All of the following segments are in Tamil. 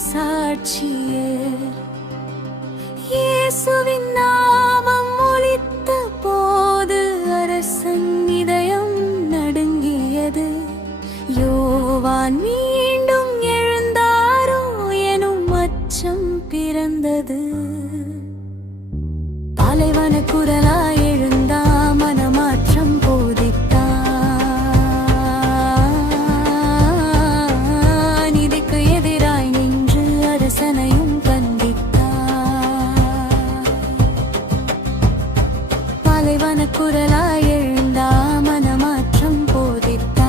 சாட்சியே. இயேசுவின் நாமம் ஒலித்த போது அரசன் இதயம் நடுங்கியது. யோவான் மீண்டும் எழுந்தாரோ எனும் அச்சம் பிறந்தது. பாலைவன குரலாய் எழுந்தா மனமாற்றம் போதித்தான். இதுக்கு எதிராய் நின்று அரசனையும் கண்டித்தான். பாலைவன குரலாய் எழுந்தா மனமாற்றம் போதித்தான்.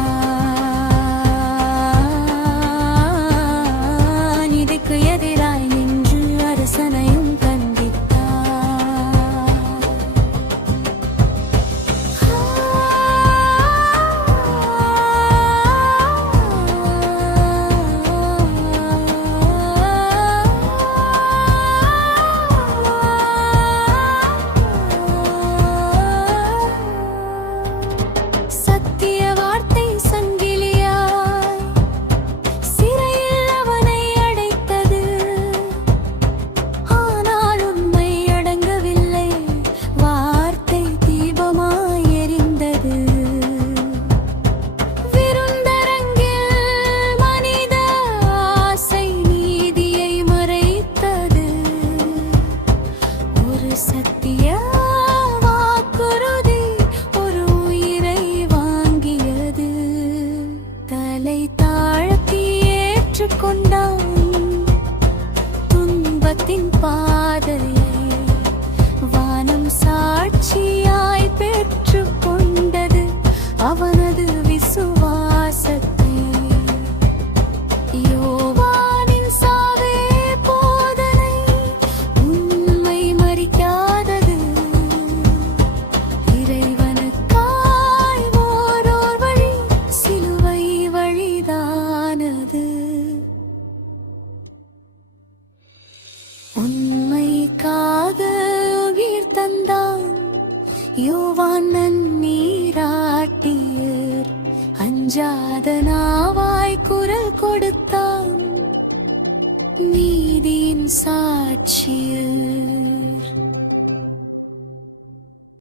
இதுக்கு எதிராய் நின்று அரசனையும் சத்திய வாக்குறுதி ஒரு உயிரை வாங்கியது. தலை தாழ்த்தி ஏற்றுக்கொண்டான் துன்பத்தின் பாதையை. வானம் சாட்சியாய் பெற்றுக் கொண்டது அவனது விசுவாசத்தை. உண்மைக்காக உயிர் தந்தான் யோவான் நன்னீராட்டியர். அஞ்சாத நாவாய் குரல் கொடுத்தான் நீதியின் சாட்சியர்.